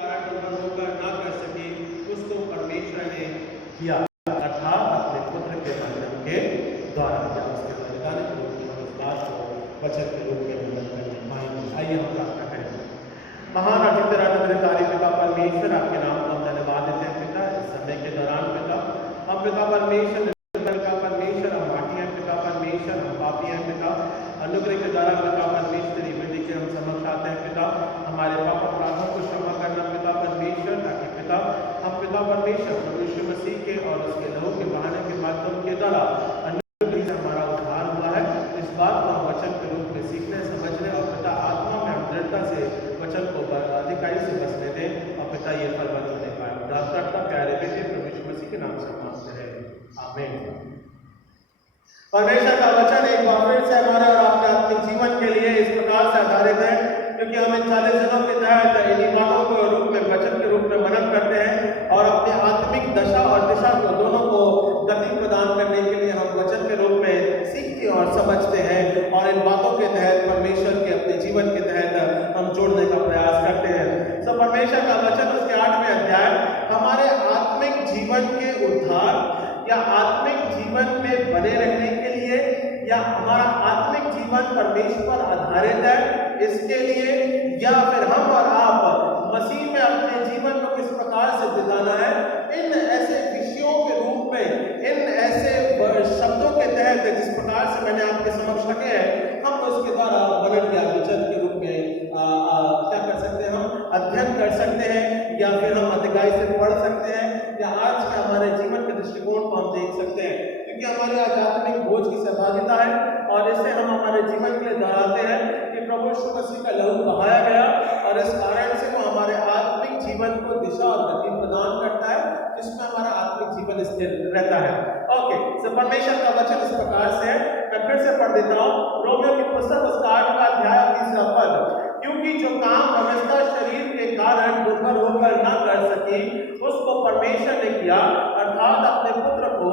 होकर ना कर सकी, उसको परमेश्वर ने किया, अर्थात अपने पुत्र के माध्यम के द्वारा किया। उसके वैज्ञानिक रूप में हम इस बात को वचन के रूप में वर्णन करने पाएंगे। आइए हम प्रार्थना करें। महान और नित्यकारी पिता परमेश्वर, आपके नाम को हम धन्यवाद देते हैं पिता। इस समय के दौरान पिता, हम पिता परमेश्वर, हम माटी हैं पिता परमेश्वर, हम पापी हैं पिता। अनुग्रह के द्वारा पिता परमेश्वर बेटी के हम समक्ष आते हैं पिता। हमारे पाप अपराधों को क्षमा करना पिता परमेश्वर, ताकि पिता हम पिता परमेश्वर प्रभु यीशु मसीह के और उसके लहू के बहाने के माध्यम के द्वारा अनुग्रह से हमारा उद्धार हुआ है। इस बात को हम वचन के रूप में सीखने समझने और पिता आत्मा में हम दृढ़ता से वचन को अधिकारी से बसने दें और पिता ये फलवंत होने पाए। उद्धारकर्ता प्यारे बेटे प्रभु यीशु मसीह के नाम से मांगते हैं, आमीन। परमेश्वर का वचन एक बार फिर से हमारे और आपके आत्मिक जीवन के लिए इस प्रकार से आधारित है, क्योंकि हम इन 40 दिनों के तहत इन्हीं बातों के रूप में वचन के रूप में मनन करते हैं और अपने आत्मिक दशा और दिशा को दोनों को गति प्रदान करने के लिए हम वचन के रूप में सीखते और समझते हैं और इन बातों के तहत परमेश्वर के अपने जीवन के तहत हम जोड़ने का प्रयास करते हैं। तो परमेश्वर का वचन उसके 8वें अध्याय हमारे आत्मिक जीवन के उद्धार या आत्मिक जीवन में बने रहने के लिए या हमारा आत्मिक जीवन परमेश्वर पर आधारित है, इसके लिए या फिर हम और आप मसीह में अपने जीवन को किस प्रकार से बिताना है, इन ऐसे विषयों के रूप में, इन ऐसे शब्दों के तहत जिस प्रकार से मैंने आपके समक्ष रखे हैं, हम उसके द्वारा वर्णन या विचन के रूप में क्या कर सकते हैं, हम अध्ययन कर सकते हैं या फिर हम अधिकाई से पढ़ सकते हैं या आज के हमारे जीवन के दृष्टिकोण को हम देख सकते हैं, क्योंकि हमारी आध्यात्मिक बोझ की सहभागिता है और इससे हम हमारे जीवन के लिए दोहराते हैं कि प्रभु यीशु मसीह का लहू बहाया गया और इस कारण से वो हमारे आत्मिक जीवन को दिशा और गति प्रदान करता है, जिसमें हमारा आत्मिक जीवन स्थिर रहता है। ओके, तो परमेश्वर का वचन इस प्रकार से है, मैं फिर से पढ़ देता हूँ। रोमियो की पुस्तक उसका 8वां अध्याय 3रा पद, क्योंकि जो काम अवस्था शरीर के कारण दुर्बल होकर न कर सकी, उसको परमेश्वर ने किया, अर्थात अपने पुत्र को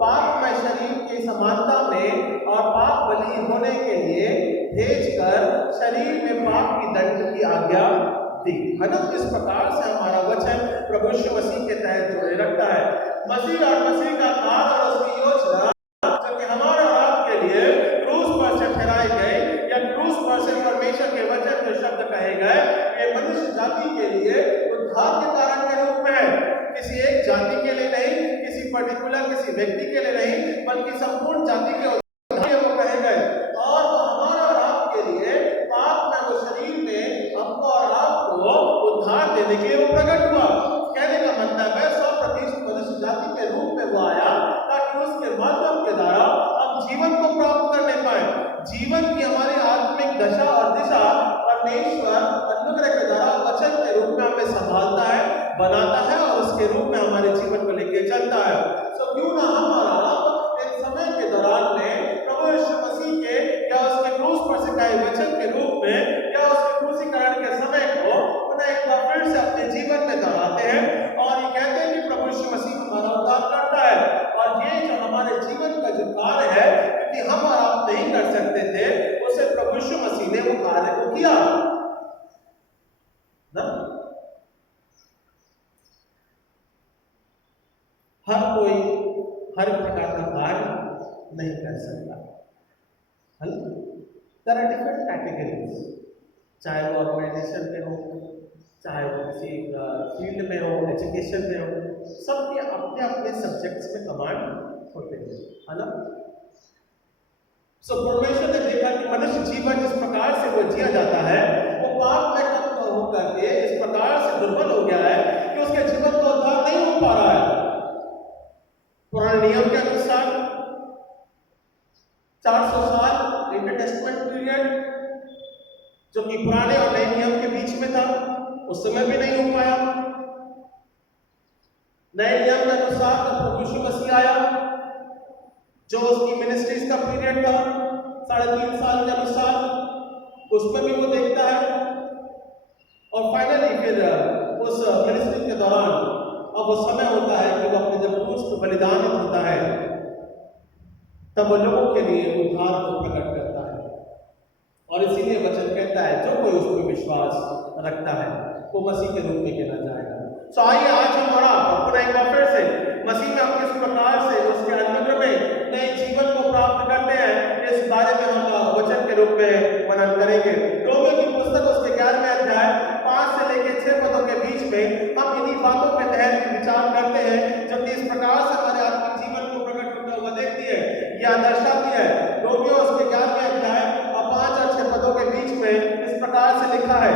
पाप में शरीर की समानता में और पाप बलि होने के लिए भेजकर शरीर में पाप की दंड की आज्ञा दी। इस प्रकार से हमारा वचन प्रभु यीशु मसीह के तहत जोड़े रखता है। मसीह और मसीह का कार्य और उसकी योजना जो कि हमारे और आपके लिए क्रूस पर से ठहराए गए या क्रूस पर से परमेश्वर के वचन के शब्द कहे गए, ये मनुष्य जाति के लिए उद्धार के कारण के रूप में है। किसी एक जाति के लिए नहीं, किसी पर्टिकुलर किसी व्यक्ति के लिए नहीं, बल्कि संपूर्ण जाति के उद्धार वो कहे गए और वो हमारे और आपके लिए पाप में वो शरीर में हमको और आपको उद्धार देने के लिए वो प्रकट हुआ। कहने का मतलब है 100% मनुष्य जाति के रूप में वो आया ताकि उसके माध्यम के द्वारा हम जीवन को प्राप्त करने पाए। जीवन की हमारी आत्मिक दशा और दिशा परमेश्वर अनुग्रह के द्वारा वचन के रूप में हमें संभालता है, बनाता है और उसके रूप में हमारे जीवन को लेकर चलता है। तो क्यों ना हम और आप इन समय के दौरान में प्रभु यीशु मसीह के या उसके क्रूस पर से कहे वचन के रूप में या उसके क्रूसीकरण के समय को पुनः एक बार फिर से अपने जीवन में दोहराते हैं और ये कहते हैं कि प्रभु यीशु मसीह हमारा उद्धार करता है। और ये जो हमारे जीवन का जो कार्य है, क्योंकि हम और आप नहीं कर सकते थे, उसे प्रभु यीशु मसीह ने वो कार्य को किया ना। हर कोई हर प्रकार का कार्य नहीं कर सकता। देयर आर डिफरेंट कैटेगरीज, चाहे वो ऑर्गेनाइजेशन में हो, चाहे वो किसी फील्ड में हो, एजुकेशन में हो, सबके अपने अपने सब्जेक्ट्स में कमांड होते हैं, है ना। परमेश्वर ने देखा कि मनुष्य जीवन जिस प्रकार से वो जिया जाता है, वो पाप में कम होकर के इस प्रकार से दुर्बल हो गया है कि उसके जीवन का उद्धार नहीं हो पा रहा है। पुराने नियम के अनुसार 400 साल इंटर टेस्टमेंट पीरियड जो कि पुराने और नए नियम के बीच में था, उस समय भी नहीं हो पाया। नए नियम के अनुसार प्रभु यीशु मसीह आया, जो उसकी मिनिस्ट्रीज का पीरियड था 3.5 साल के अनुसार, उसमें भी वो देखता है और फाइनली फिर उस मिनिस्ट्री के दौरान अब वो समय होता है कि वो अपने जब क्रूस बलिदान होता है, तब वो लोगों के लिए उद्धार को प्रकट करता है। और इसीलिए वचन कहता है जो कोई उस पर विश्वास रखता है वो मसीह के रूप में गिना जाएगा। सो आइए आज हमारा अपना एक बार फिर से मसीह में हम किस प्रकार से उसके अनुग्रह में नए जीवन को प्राप्त करते हैं, इस बारे में हम वचन के रूप में मनन करेंगे। रोमियो की पुस्तक उसके 11वें अध्याय 5 से लेकर 6 पदों के बीच में हम इन्हीं बातों के तहत विचार करते हैं, जो कि इस प्रकार से हमारे आत्मिक जीवन को प्रकट होता हुआ देखती है या दर्शाती है। रोमियो उसके 11वें अध्याय और 5 और 6 पदों के बीच में इस प्रकार से लिखा है।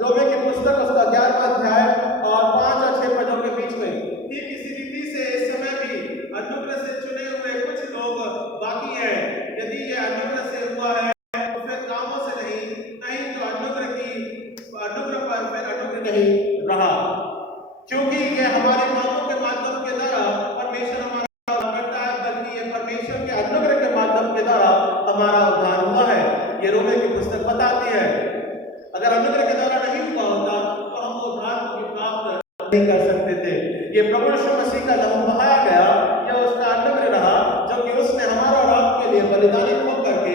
रोमियो की पुस्तक उसका 11वां अध्याय और 5 और 6 पदों के बीच में, ठीक इसी रीति से इस समय भी अनुग्रह से चुने हुए कुछ लोग बाकी हैं। यदि यह अनुग्रह से हुआ है तो फिर कामों से नहीं तो अनुग्रह पर फिर अनुग्रह नहीं रहा, क्योंकि यह हमारे कामों के माध्यम के द्वारा परमेश्वर हमारा करता है, बल्कि यह परमेश्वर के अनुग्रह के माध्यम के द्वारा हमारा उद्धार हुआ है। ये रोमियो की पुस्तक बताती है। अगर अनुग्रह के द्वारा नहीं हुआ होता तो हम उद्धार को भी प्राप्त नहीं कर सकते थे। ये प्रभु यीशु मसीह का लहू बहाया गया, यह उसका अनुग्रह रहा, जो कि उसने हमारा और आपके लिए बलिदानी हो करके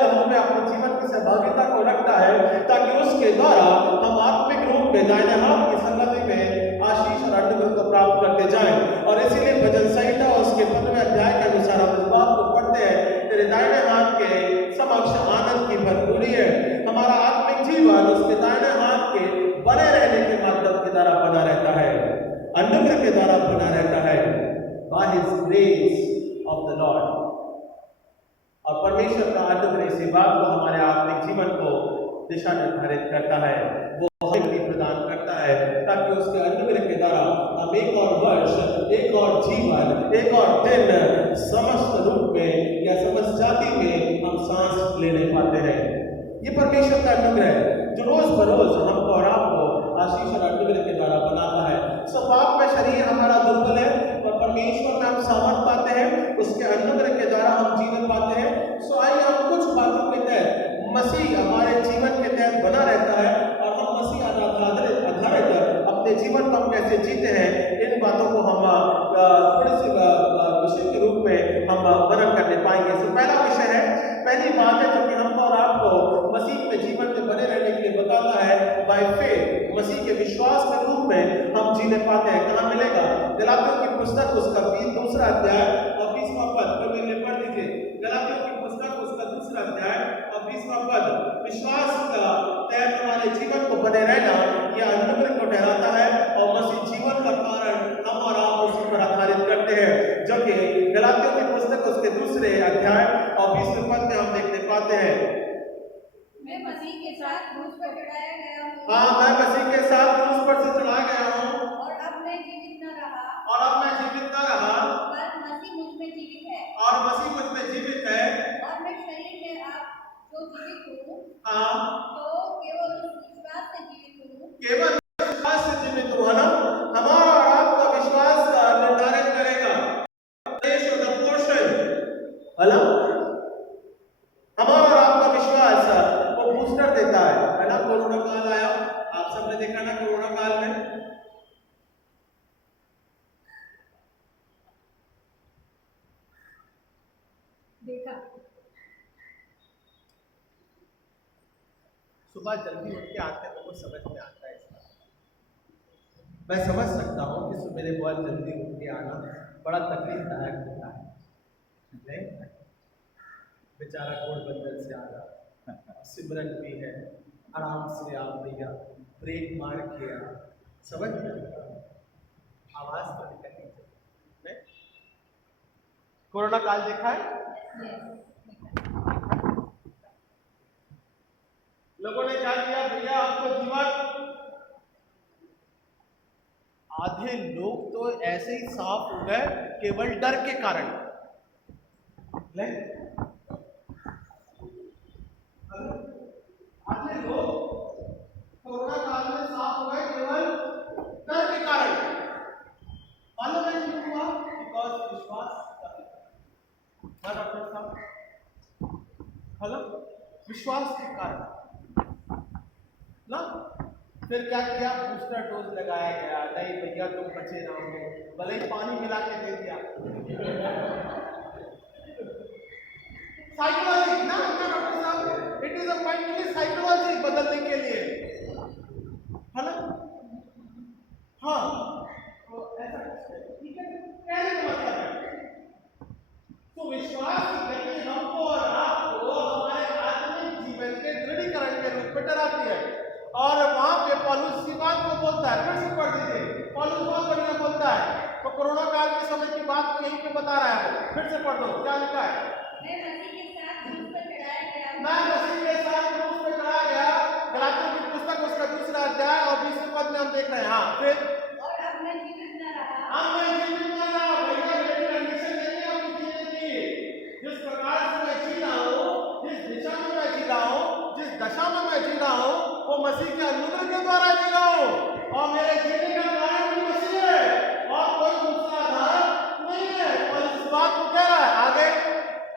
लहू में अपने जीवन की सहभागिता को रखता है, ताकि उसके द्वारा हम आत्मिक रूप में दाहिने हाथ की संगति में आशीष और अनुग्रह को प्राप्त करते जाएं। और इसीलिए भजन संहिता उसके 15वें अध्याय के अनुसार हम इस बात को पढ़ते हैं, तेरे दाहिने हाथ के समक्ष आनंद की भरपूरी है। हमारा आत्मिक जीवन उसके दाहिने हाथ के बने रहने के माध्यम के द्वारा बना रहता है, अनुग्रह के द्वारा बना रहता है, by his grace of the Lord. और परमेश्वर का अनुग्रह इसी बात को हमारे आत्मिक जीवन को दिशा निर्धारित करता है, वो शक्ति प्रदान करता है, ताकि उसके अनुग्रह के द्वारा हम एक और वर्ष, एक और जीवन, एक और दिन समस्त रूप में या समस्त जाति में हम सांस लेने पाते हैं। ये परमेश्वर का अनुग्रह है, जो रोज बरोज हमको और आपको आशीष और अनुग्रह के द्वारा बनाता है। पाप में शरीर हमारा दुर्बल है, और परमेश्वर में हम सामर्थ पाते हैं, उसके अनुग्रह के द्वारा हम जीवन पाते हैं। आइए हम कुछ बातों के तहत मसीह हमारे जीवन के तहत बना रहता है, और हम मसीह आधारित अपने जीवन को हम कैसे जीते हैं, इन बातों को हम थोड़ी सी विषय के रूप में हम वर्णन करने पाएंगे। पहला विषय है, पहली बात है जो कि हमको और आपको मसीह के जीवन में बने रहने के लिए बताता है, बाय फेथ, मसीह के विश्वास के रूप में हम जीने पाते हैं। कहाँ मिलेगा? गलातियों की पुस्तक उसका 2 अध्याय और 20वां पद, तो मेरे लिए पढ़ दीजिए। गलातियों की पुस्तक उसका 2 अध्याय और 20वां पद, विश्वास का तहत हमारे जीवन को बने रहना यह अनुग्रह को ठहराता है, और मसीह जीवन का कारण हम और आप उसी पर आधारित करते हैं, जो कि गलातियों की पुस्तक उसके 2 अध्याय और 20वें पद में हम देखने पाते हैं। मैं मसीह के साथ क्रूस पर चढ़ाया गया हूँ। हाँ, मैं मसीह के साथ क्रूस पर से चढ़ाया गया हूँ, और अब मैं जीवित न रहा, पर मसीह मुझ में जीवित है। और मसीह मुझ में जीवित है। और मैं शरीर में अब जो जीवित हूँ, हाँ, तो केवल उस विश्वास से जीवित हूँ, केवल विश्वास से जीवित हूँ, है ना? हमारा और आपका विश्वास निर्धारित करेगा देश और पोर्शन, है ना? हमारा और आपका विश्वास वो बूस्टर देता है ना? कोरोना काल आया, आप सबने देखा ना, कोरोना काल में देखा सुबह जल्दी उठ के आते हैं, कुछ समझ में आता है इसका। मैं समझ सकता हूँ कि सुबह बहुत जल्दी उठ के आना बड़ा तकलीफदायक होता है, नहीं? बेचारा घोड़बंदर से आ रहा, सिमरन भी है, आराम से आप भैया ब्रेक मार के आ, समझ में आता है, आवाज तो निकलनी चाहिए। कोरोना काल देखा है? लोगों ने क्या किया भैया, आपको जीवन, आधे लोग तो ऐसे ही साफ हो गए केवल डर के कारण। आधे लोग कोरोना काल में साफ हो गए केवल डर के कारण। मालूम है क्यों हुआ? बिकॉज विश्वास का डॉक्टर साहब, हेलो, विश्वास के कारण ना। फिर क्या किया? बूस्टर डोज लगाया गया, नहीं भैया तुम बचे रहोगे, भले ही पानी मिला के दे दिया। साइकोलॉजी ना डॉक्टर साहब, it is a mentally psychology बदलने के लिए, है ना? हाँ, तो ऐसा कुछ है, ठीक है? कहने का मतलब है तो विश्वास की गति हमको और आपको हमारे आत्मिक जीवन के दृढ़ीकरण के रूप में डराती है। और वहां पे पौलुस इसी बात को बोलता है, फिर से पढ़ दीजिए, पौलुस बहुत बढ़िया बोलता है। तो कोरोना काल के समय की बात को यहीं पे बता रहा है वो, फिर से पढ़ दो, क्या लिखा है? मैं मसीह के साथ क्रूस पर चढ़ाया गया हूँ। मैं मसीह के साथ क्रूस पे चढ़ाया गया। गलातियों की पुस्तक उसका 2 अध्याय और 20वें पद में हम देख रहे हैं। हाँ, फिर और अब मैं जीवित न रहा। अब मैं जीवित न रहा। भैया मेरी कंडीशन नहीं है अपनी जीने की। जिस प्रकार से मैं जी रहा हूँ, जिस दिशा में मैं जी रहा हूँ, जिस दशा में मैं जी रहा हूँ, वो मसीह के अनुग्रह के द्वारा जी रहा हूँ। और मेरे जीने का कारण भी मसीह है और कोई दूसरा आधार नहीं है। और इस बात को कह रहा है आगे,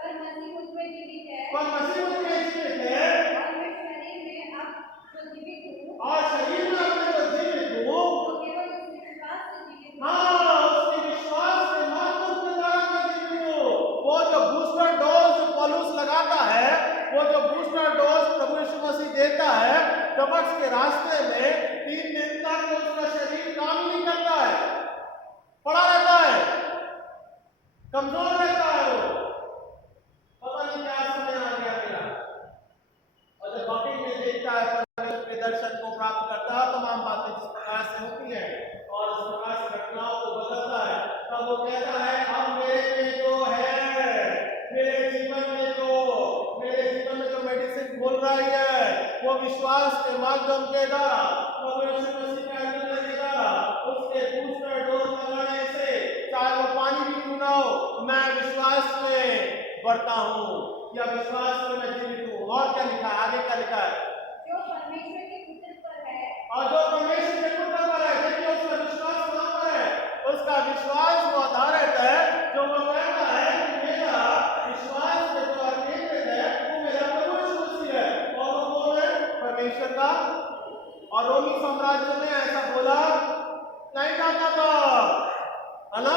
पर मसीह मुझ में जीवित है। पर मसीह मुझ में जीवित है और मैं शरीर में अब जो जीवित हूँ, और शरीर में अपने को जीवित हूँ, तो केवल उस विश्वास से जीवित हूँ। हाँ, उसके विश्वास के माध्यम से द्वारा मैं जीवित हूँ। वो जो बूस्टर डोज जो पौलुस लगाता है, वो जो बूस्टर डोज प्रभु यीशु मसीह देता है, दमस्क के रास्ते में 3 दिन तक उसका शरीर काम नहीं करता है, पड़ा रहता है, कमजोर रहता है वो, पता नहीं क्या समय आ गया मेरा। और जब वाकई में देखता है परमेश्वर के दर्शन को प्राप्त करता है, तमाम बातें जिस प्रकार से होती हैं और इस प्रकार से घटनाओं को बदलता है, तब वो कहता है अब मेरे में जो है, मेरे जीवन में जो मेडिसिन बोल रही है, वो विश्वास के माध्यम के द्वारा, प्रभु यीशु मसीह के अनुग्रह के द्वारा, उसके बूस्टर डोज लगाने से, चाहे वो पानी भी क्यों ना हो, मैं विश्वास में बढ़ता हूँ या विश्वास में मैं जीवित हूँ। और क्या लिखा है आगे, क्या लिखा है? जो परमेश्वर के पुत्र पर है, और जो परमेश्वर के पुत्र पर है, देखिए उसका विश्वास कहाँ पर है? उसका विश्वास वो आधारित है जो वो कहता है कि मेरा विश्वास में जो केंद्रित है वो मेरा प्रभु यीशु मसीह है। और वो कौन है? परमेश्वर का। और रोमी साम्राज्य ने ऐसा बोला नहीं जाता था, है ना?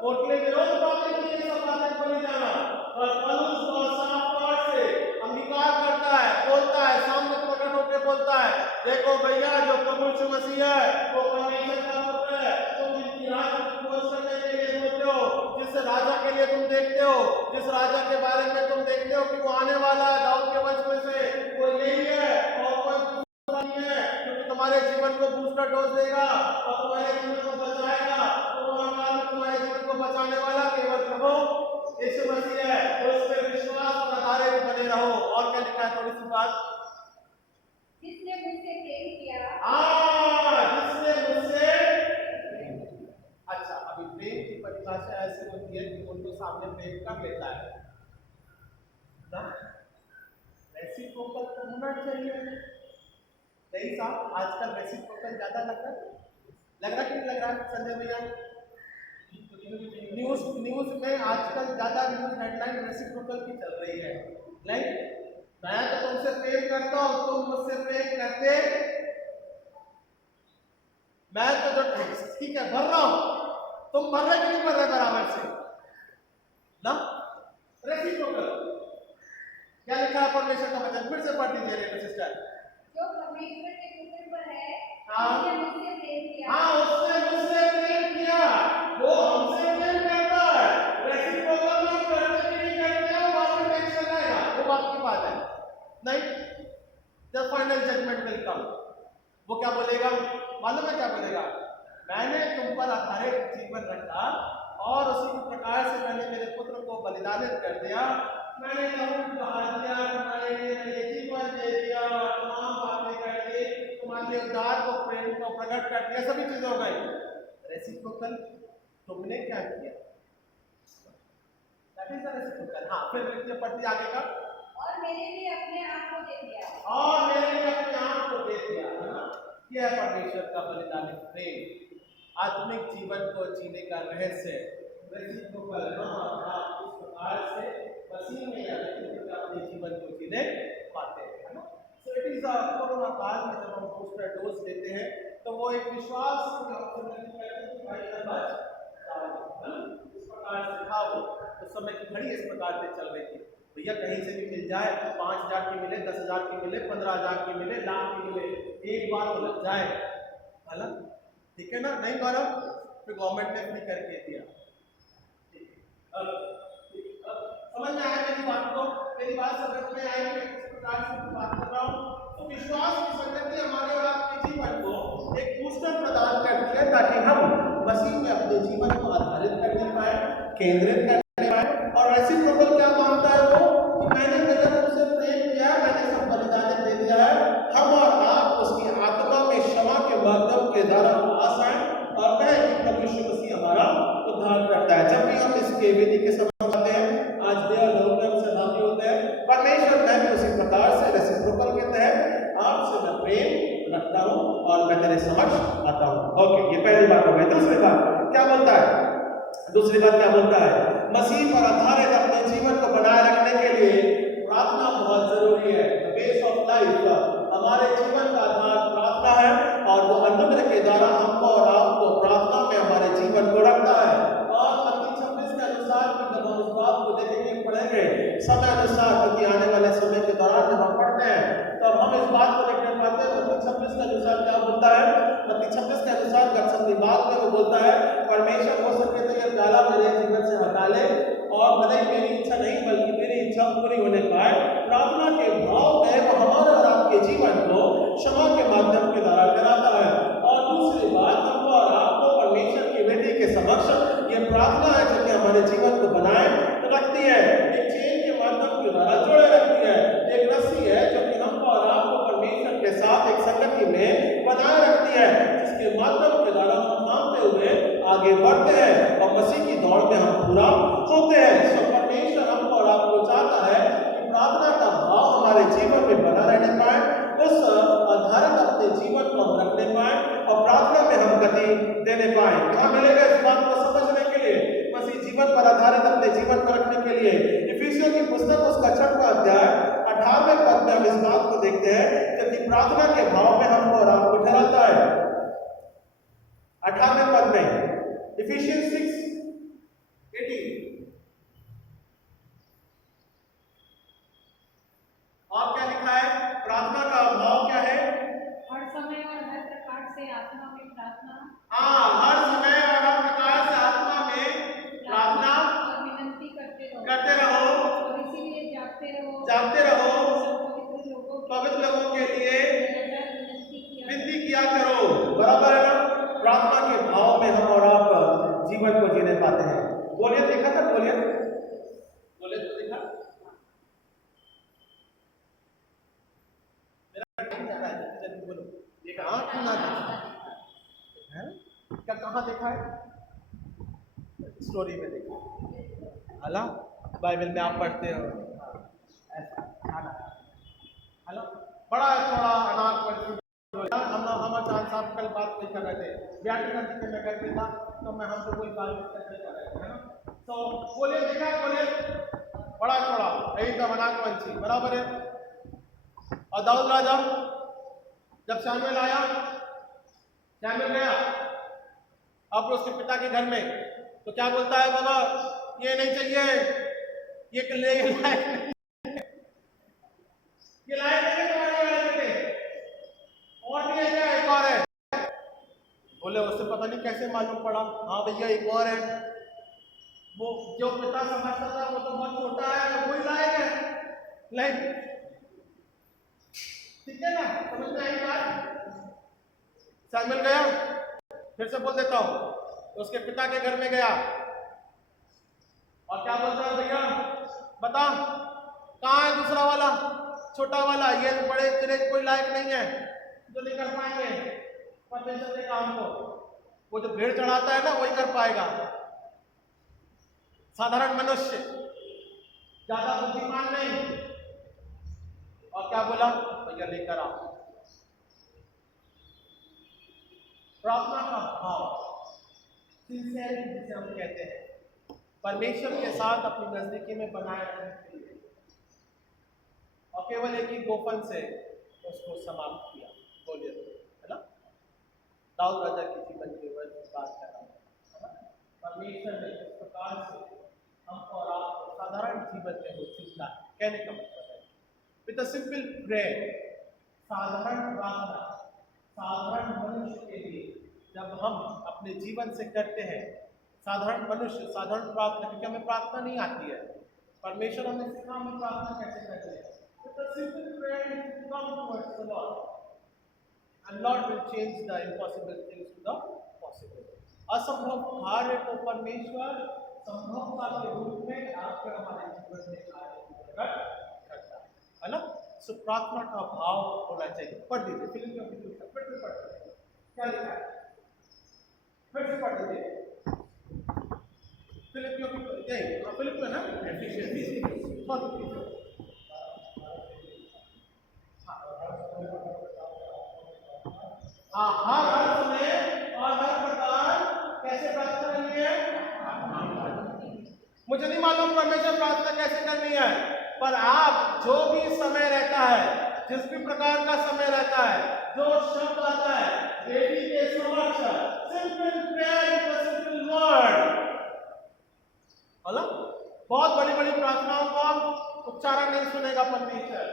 कोर्ट के विरोध बातें की, ये सब बातें बोली जाना। और पौलुस बहुत साफ तौर से अंगीकार करता है, बोलता है, सामने प्रकट होकर बोलता है, देखो भैया जो प्रभु यीशु मसीह है वो परमेश्वर का पुत्र है। तुम जिसकी राज्य की खोज करने के लिए बोलते हो, जिस राजा के लिए तुम देखते हो, जिस राजा के बारे में तुम देखते हो कि वो आने वाला है दाऊद के वंश में से, वो यही है और कोई दूसरा नहीं है, क्योंकि तुम्हारे जीवन को बूस्टर डोज देगा और तुम्हारे जीवन को बचाएगा। तुम्हारे जीवन को बचाने वाला केवल प्रभु यीशु मसीह है। उस पर विश्वास और आधारित बने रहो। और क्या लिखा है थोड़ी सी बात? जिसने मुझसे प्रेम किया, जिसने मुझसे, अच्छा अभी प्रेम की परिभाषा ऐसे होती है कि उनको सामने प्रेम कर लेता है ना, रेसिप्रोकल तो होना चाहिए। नहीं साहब, आजकल रेसिप्रोकल ज्यादा लग रहा कि नहीं लग रहा संजय भैया? न्यूज में आजकल ज्यादा न्यूज हेडलाइन रेसिप्रोकल की चल रही है। नहीं, मैं तो तुमसे प्रेम करता हूं, तुम मुझसे प्रेम करते, मैं तो जो ठीक है भर रहा हूं, तुम भर रहे कि नहीं भर रहे बराबर से ना? रेसिप्रोकल। क्या लिखा है परमेश्वर का वचन? फिर से पढ़ दीजिए रेखा सिस्टर। जो परमेश्वर के पुत्र पर है, हाँ, उसने मुझसे प्रेम किया। हाँ, उसने मुझसे प्रेम किया। वो हमसे प्रेम करता है। रेसिप्रोकल में करते कि नहीं करते हो, बाद में टेंशन आएगा, वो बात की बात है। नहीं, जब फाइनल जजमेंट विल कम, वो क्या बोलेगा मालूम है? क्या बोलेगा? मैंने तुम पर आधारित जीवन रखा और उसी प्रकार से मैंने मेरे पुत्र को बलिदानित कर दिया, मैंने लहू बहा दिया, तुम्हारे लिए मैंने जीवन दे दिया, तमाम बातें कर दी, तुम्हारे लिए उद्धार को, प्रेम को प्रकट कर दिया, सभी चीजें हो गई। रेसिप्रोकल तुमने क्या किया? That is the reciprocal. हाँ, फिर लिखिए, पढ़ती आगे का। और मेरे लिए अपने आप को दे दिया। और मेरे लिए अपने आप को दे दिया, है ना? यह परमेश्वर का बलिदानिक प्रेम, आत्मिक जीवन को जीने का रहस्य। रेसिप्रोकल आप इस प्रकार से मसीह में या अपने जीवन को जीने पाते हैं, है ना? सो इट इज कोरोना काल में जब हम बूस्टर डोज लेते हैं तो वो एक विश्वास इस प्रकार से था। वो उस समय की घड़ी इस प्रकार से चल रही थी, भैया कहीं से भी मिल जाए, 5,000 की मिले, 10,000 की मिले, 15,000 की मिले, लाख की मिले, एक बार वो लग जाए है ना? ठीक है ना? नहीं गौरव, फिर गवर्नमेंट ने फ्री करके दिया। समझ में आया मेरी बात को? मेरी बात समझ में आई? मैं किस प्रकार से बात कर रहा हूँ? तो विश्वास की संगति हमारे और आपके जीवन को एक बूस्टर प्रदान करती है ताकि हम मसीह में अपने जीवन को आधारित करने पाए, केंद्रित करने पाए। और रेसिप्रोकल क्या मानता है वो कि मैंने मेरे तुमसे प्रेम किया, मैंने सब बलिदान दे दिया है, हम और आप उसकी आत्मा में क्षमा के माध्यम के द्वारा पास आए और कहें कि प्रभु यीशु मसीह हमारा उद्धार करता है। जब भी हम इसके विधि के समझ आते हैं, आज देव लोग में हमसे नाती होते हैं, परमेश्वर मैं भी उसी प्रकार से रेसिप्रोकल के तहत आपसे मैं प्रेम रखता हूँ और मैं तेरे समक्ष आता हूँ। ओके, ये पहली बात हो गई। दूसरी बात क्या बोलता है? दूसरी बात क्या बोलता है? मसीह पर आधारित अपने जीवन को बनाए रखने के लिए प्रार्थना बहुत जरूरी है। बेस ऑफ लाइफ, हमारे जीवन का आधार प्रार्थना है और वो अनुग्रह के द्वारा हमको और आपको प्रार्थना में हमारे जीवन को रखता है। और मत्ती 26 के अनुसार भी जब हम इस बात को देखेंगे, पढ़ेंगे समय अनुसार, क्योंकि आने वाले समय के दौरान जब हम पढ़ते हैं तो हम इस बात को देखने पाते हैं। मत्ती 26 के अनुसार क्या बोलता है? मत्ती 26 के अनुसार गतसमनी बाग में वो बोलता है, परमेश्वर हो सके तो ये प्याला मेरे जीवन से हटा ले और भले मेरी इच्छा नहीं बल्कि मेरी इच्छा पूरी होने पाए। प्रार्थना के भाव में वो हमारे और आपके जीवन को क्षमा के माध्यम के द्वारा कराता है। और दूसरी बात, हमको और आपको परमेश्वर की बेटी के समक्ष ये प्रार्थना है जो कि हमारे जीवन को बनाए रखती है, एक चेन के माध्यम के द्वारा जोड़े रखती है, एक रस्सी है जो कि हमको और आपको परमेश्वर के साथ एक संगति में बनाए रखती है, जिसके माध्यम के द्वारा हम थामते हुए आगे बढ़ते हैं और मसीह की दौड़ में हम पूरा होते हैं। सो परमेश्वर हमको और आपको चाहता है कि प्रार्थना का भाव हमारे जीवन में बना रहने पाए, उस आधारित अपने जीवन को हम रखने पाए और प्रार्थना में हम गति देने पाए। कहाँ मिलेगा इस बात को समझने के लिए? मसीह जीवन पर आधारित अपने जीवन को रखने के लिए इफिसियों की पुस्तक उसका 6वां अध्याय 18वें पद में हम इस बात को देखते हैं, क्योंकि प्रार्थना के भाव में हमको और आपको ठहराता है। 18वें पद में इफिशियंस 6:18 और क्या लिखा है? प्रार्थना का भाव क्या है? हर समय और हर प्रकार से आत्मा में प्रार्थना, हाँ, हर समय और हर प्रकार से आत्मा में प्रार्थना और विनती करते रहो और इसीलिए जागते रहो पवित्र लोगों के लिए विनती किया करो। बराबर है ना? प्रार्थना के भाव में हम और आप जीवन को जीने पाते हैं। बोलिए, देखा था? बोलिए तो देखा। बोलो, देखा? क्या कहाँ देखा है? स्टोरी में देखा, हला बाइबल में आप पढ़ते हो। ऐसा हेलो, बड़ा थोड़ा अनाथ परिस्थिति। हम आचार्य साहब कल बात नहीं कर रहे थे, ब्याटी नदी के नगर में था, तो मैं हम लोग वही बात कर रहे थे, है ना? तो बोले देखा, बोले बड़ा थोड़ा यही था अनाथ पंछी, बराबर है। और दाऊद राजा जब शमूएल आया, शमूएल गया अब उसके पिता के घर में, तो क्या बोलता है? बाबा ये नहीं चाहिए, ये लायक नहीं, ये लायक नहीं तुम्हारे वाले बेटे, और भी है क्या? एक और है। बोले उससे पता नहीं कैसे मालूम पड़ा, हाँ भैया एक और है। वो जो पिता समझता था वो तो बहुत छोटा है, वही लायक है, लायक। ठीक है ना? समझ में आई बात? शमूएल गया, फिर से बोल देता हूं, तो उसके पिता के घर में गया और क्या बोलता है? भैया बता कहाँ है दूसरा वाला, छोटा वाला? ये बड़े तेरे कोई लायक नहीं है जो नहीं कर पाएंगे परमेश्वर के काम को। वो जो भेड़ चढ़ाता है ना वही कर पाएगा, साधारण मनुष्य, ज्यादा बुद्धिमान नहीं। और क्या बोला? भैया लेकर आओ। प्रार्थना का भाव, सिंसियरिटी जिसे हम कहते हैं, परमेश्वर के साथ अपनी नजदीकी में बनाए रखने के लिए, और केवल एक ही गोपन से उसको समाप्त किया। बोलिए, है ना? दाऊद राजा के जीवन की बात कर रहा हूँ, है ना? परमेश्वर ने इस प्रकार से हमको और आपको साधारण जीवन में वो सीखना है। कहने का मतलब है विद अ सिंपल प्रेयर, साधारण प्रार्थना साधारण मनुष्य के लिए जब हम अपने जीवन से करते हैं, साधारण मनुष्य साधारण प्रार्थना, क्योंकि हमें प्रार्थना नहीं आती है, परमेश्वर हमें सिखा हमें प्रार्थना कैसे करते हैं। तो the simple prayer is to come towards the Lord and Lord will change the impossible things to the possible. असंभव कार्य को परमेश्वर संभवता के रूप में आपके हमारे जीवन में कार्य प्रकट करता है ना। सो प्रार्थना का भाव होना चाहिए। पढ़ दीजिए फिलिपियों की पुस्तक, फिर से पढ़ दीजिए क्या लिखा है, फिर से पढ़ दीजिए फिलिपियों की, फिलिपियो ना हर समय और हर प्रकार कैसे प्रार्थना करनी है। मुझे नहीं मालूम परमेश्वर प्रार्थना कैसे करनी है, पर आप जो भी समय रहता है, जिस भी प्रकार का समय रहता है, जो शब्द आता है बेटी के समक्ष, सिंपल प्रेयर, सिंपल वर्ड, बहुत बड़ी बड़ी प्रार्थनाओं का उच्चारण नहीं सुनेगा परमेश्वर।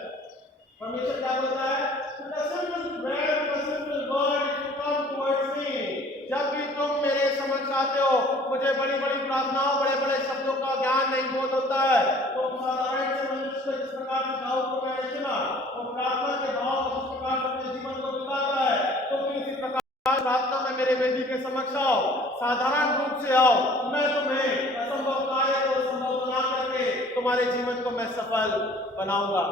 परमेश्वर क्या बोलता है, जब भी तुम मेरे समक्ष आते हो, मुझे बड़ी बड़ी प्रार्थनाओं बड़े बड़े शब्दों का ज्ञान नहीं बोध होता है, तो साधारण से मनुष्य को जिस प्रकार के भाव को मैंने सुना, वो प्रार्थना के भाव जिस प्रकार से अपने जीवन को बिताता है, तो फिर इसी प्रकार प्रार्थना में मेरे वेदी के समक्ष आओ, साधारण रूप से आओ, मैं तुम्हें असंभव कार्य को संभव बना करके तुम्हारे जीवन को मैं सफल बनाऊंगा।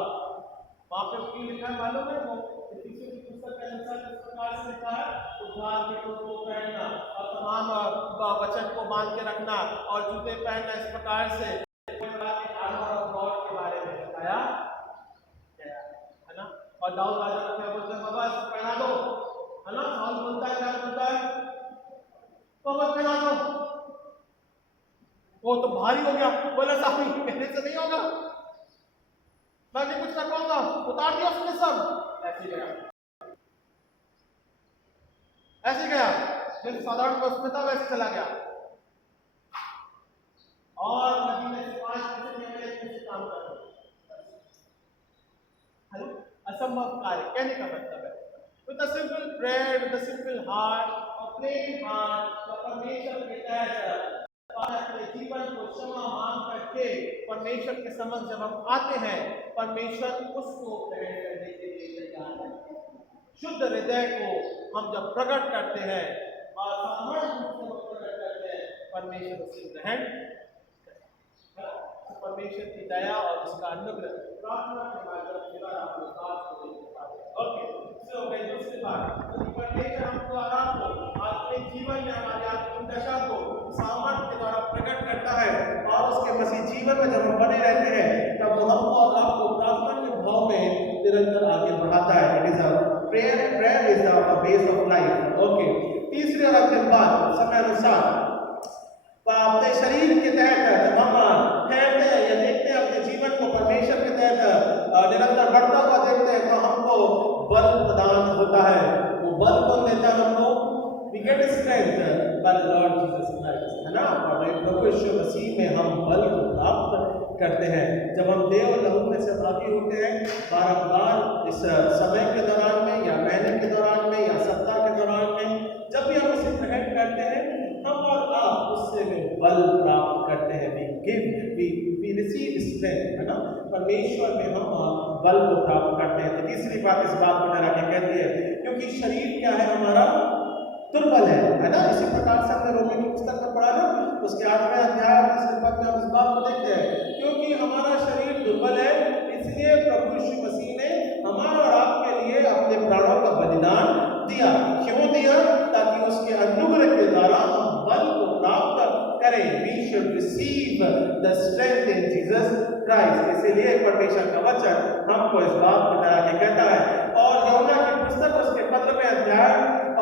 वहां पे की लिखा है मालूम है, वो इफिसियों की पुस्तक के अनुसार इस प्रकार से लिखा है, उद्धार के टोपी को पहनना और तमाम वचन को बांध के रखना और जूते पहनना, इस प्रकार से आर्मर ऑफ गॉड के बारे में बताया गया है ना। और दाऊद राजा को क्या बोलते हैं, बाबा इसको पहना दो, है ना। साउल बोलता है, क्या बोलता है, तो मत पहना दो, वो तो भारी हो गया, बोला साहब कहने से नहीं होगा, मैं नहीं कुछ कर पाऊंगा, उतार दिया उसने सब, ऐसे गया जैसे साधारण बस में था वैसे चला गया, और मदीने से 5 से काम कर असंभव कार्य कहने का मतलब है। With a simple prayer, with a simple heart और प्लेन हार्ट, परमेश्वर के तहत अपने जीवन को क्षमा मांग करके परमेश्वर के समक्ष जब हम आते हैं, परमेश्वर उसको ग्रहण करने के लिए तैयार है। शुद्ध हृदय को हम जब प्रकट करते हैं और साधारण रूप से प्रकट करते हैं, परमेश्वर उसे ग्रहण करता है। परमेश्वर की दया और उसका अनुग्रह प्रार्थना के माध्यम से आपको साथ को देता है। ओके, सो मैं दूसरी बात, परमेश्वर हमको आराम को अपने जीवन में हमारे आत्मिक दशा को सामर्थ के द्वारा प्रकट करता है, और उसके मसीह जीवन में जब हम बने रहते हैं, तब वो हमको और आपको प्रार्थना के भाव में निरंतर आगे बढ़ाता है। It is a prayer is the base of life. Okay, तीसरी और अंतिम बात, समय अनुसार अपने शरीर के तहत जब हम ठहरते हैं या देखते हैं अपने जीवन को परमेश्वर के तहत निरंतर बढ़ता हुआ देखते हैं, तो हमको बल प्रदान होता है। वो बल कौन देता है हमको? We get strength by the Lord Jesus Christ, है ना। और प्रभु यीशु मसीह में हम बल को प्राप्त करते हैं। जब हम देव लहू में सहभागी होते हैं बारंबार इस समय के दौरान में या महीने के दौरान में या सप्ताह के दौरान में, जब भी हम उसे ग्रहण करते हैं, हम और आप उससे में बल प्राप्त करते हैं। we receive strength, है ना। परमेश्वर में हम बल को प्राप्त करते हैं। तो तीसरी बात इस बात को डरा के कहती है, क्योंकि शरीर क्या है हमारा? दुर्बल है ना। इसी प्रकार से हमने रोमी की पुस्तक में पढ़ा ना, उसके 8वें अध्याय तीसरे पद में हम इस बात को देखते हैं, क्योंकि हमारा शरीर दुर्बल है, इसलिए प्रभु यीशु मसीह ने हमारा और आपके लिए अपने प्राणों का बलिदान दिया। क्यों दिया? ताकि उसके अनुग्रह के द्वारा हम बल को प्राप्त करें। We should receive the strength in Jesus Christ। इसीलिए परमेश्वर का वचन हमको इस बात को डरा के कहता है। और यूहन्ना की पुस्तक उसके 15वें अध्याय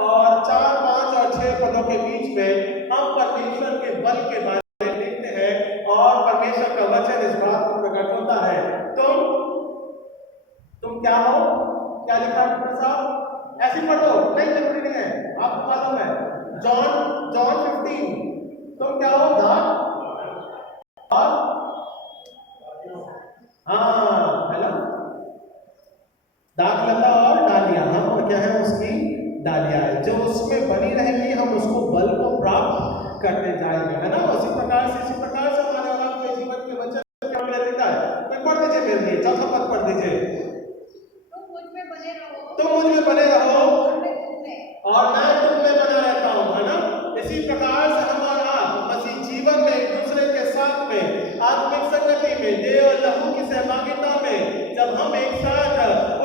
और 4, 5 और 6 पदों के बीच में हम परमेश्वर के बल के बारे में देखते हैं, और परमेश्वर का वचन इस बात को प्रकट होता है। तुम क्या हो? क्या लिखा है साहब? ऐसे पढ़ दो, नहीं जरूरी नहीं है, आपको मालूम है। जॉन 15, तुम क्या हो? दाख और हाँ, है ना, दाख लता और डालियां, हम और क्या है उसकी करते जाएंगे, है ना। इसी प्रकार से हमारे और आपके जीवन के वचन क्या देता है। कोई पढ़ दीजिए मेरे लिए, चौथा पद पढ़ दीजिए। तुम मुझ में बने रहो, तुम मुझ में बने रहो और मैं तुम में, और मैं तुम में बना रहता हूँ, है ना। इसी प्रकार से हम और आप मसीह जीवन में एक दूसरे के साथ में आत्मिक संगति में देह और लहू की सहभागिता में जब हम एक साथ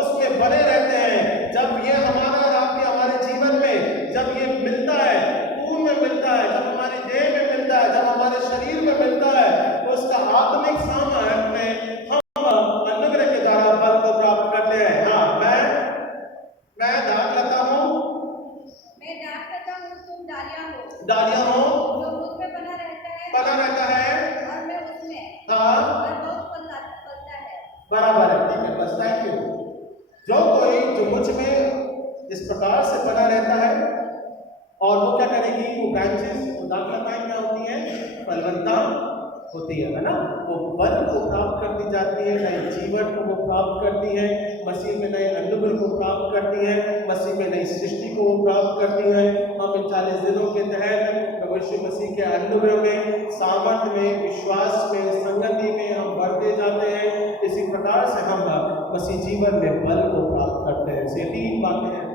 उसमें बने रहते हैं, जब ये हमारा और आपके हमारे जीवन में जब ये मिलता है, खून में मिलता है, जब हमारे देह में मिलता है, जब हमारे शरीर में मिलता है, तो उसका आत्मिक सामर्थ्य में हम अनुग्रह के द्वारा बल को प्राप्त करते हैं। हाँ, मैं दाख लेता हूँ, मैं डांट करता हूँ, तुम डालियां हो, जो मुझ में बना रहता है, और मैं उसमें, हाँ, और बहुत फलता है। बराबर है, ठीक है, बस थैंक यू। जो मुझ में इस प्रकार से बना रहता है और वो क्या करेगी, वो ब्रांचेस, वो दाखलताएं क्या होती है, फलवत्ता होती है ना। वो बल को प्राप्त करती जाती है, नए जीवन को वो प्राप्त करती है, मसीह में नए अनुग्रह को प्राप्त करती है, मसीह में नई सृष्टि को वो प्राप्त करती है। हम इन 40 दिनों के तहत प्रभु यीशु मसीह के अनुग्रह में, सामर्थ्य में, विश्वास में, संगति में हम बढ़ते जाते हैं। इसी प्रकार से हम मसीह जीवन में बल को प्राप्त करते हैं। से 3 बातें हैं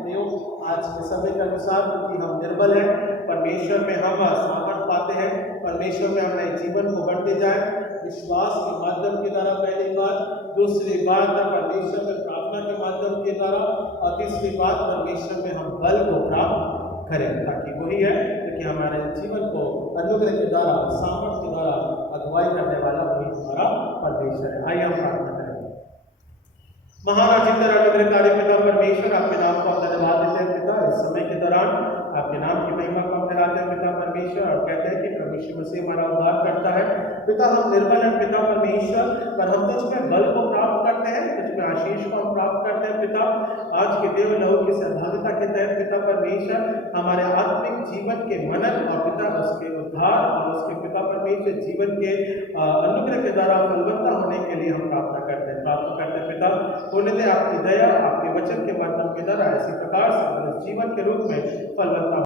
आज के समय के अनुसार, क्योंकि हम निर्बल हैं, परमेश्वर में हम सामर्थ पाते हैं, परमेश्वर में हमारे जीवन को बढ़ते जाए विश्वास के माध्यम के द्वारा, पहली बात, दूसरी बात परमेश्वर में प्रार्थना के माध्यम के द्वारा, और तीसरी बात परमेश्वर में हम बल को प्राप्त करें, ताकि वही है क्योंकि हमारे जीवन को अनुग्रह के द्वारा, सामर्थ्य के द्वारा अगुवाई करने वाला वही हमारा परमेश्वर है। आइए हम प्रार्थना करें। महाराज अनुग्रहकारी पिता परमेश्वर, आपके नाम को धन्यवाद देते हैं पिता। इस समय के दौरान आपके नाम की महिमा को हम कराते हैं पिता परमेश्वर, और कहते हैं कि प्रभु यीशु मसीह हमारा उद्धार करता है पिता। हम निर्बल हैं पिता परमेश्वर, पर हम तुझ में बल को प्राप्त करते हैं, तुझ में आशीष को हम प्राप्त करते हैं पिता। आज के देव लहू की सहभागिता के तहत पिता परमेश्वर, हमारे आत्मिक जीवन के मनन और पिता उसके उद्धार और उसके पिता परमेश्वर जीवन के अनुग्रह के द्वारा फलवत्ता होने के लिए हम प्रार्थना करते हैं पिता। होने दे आपकी दया, आपके वचन के माध्यम के द्वारा इसी प्रकार से जीवन के रूप में फलवत्ता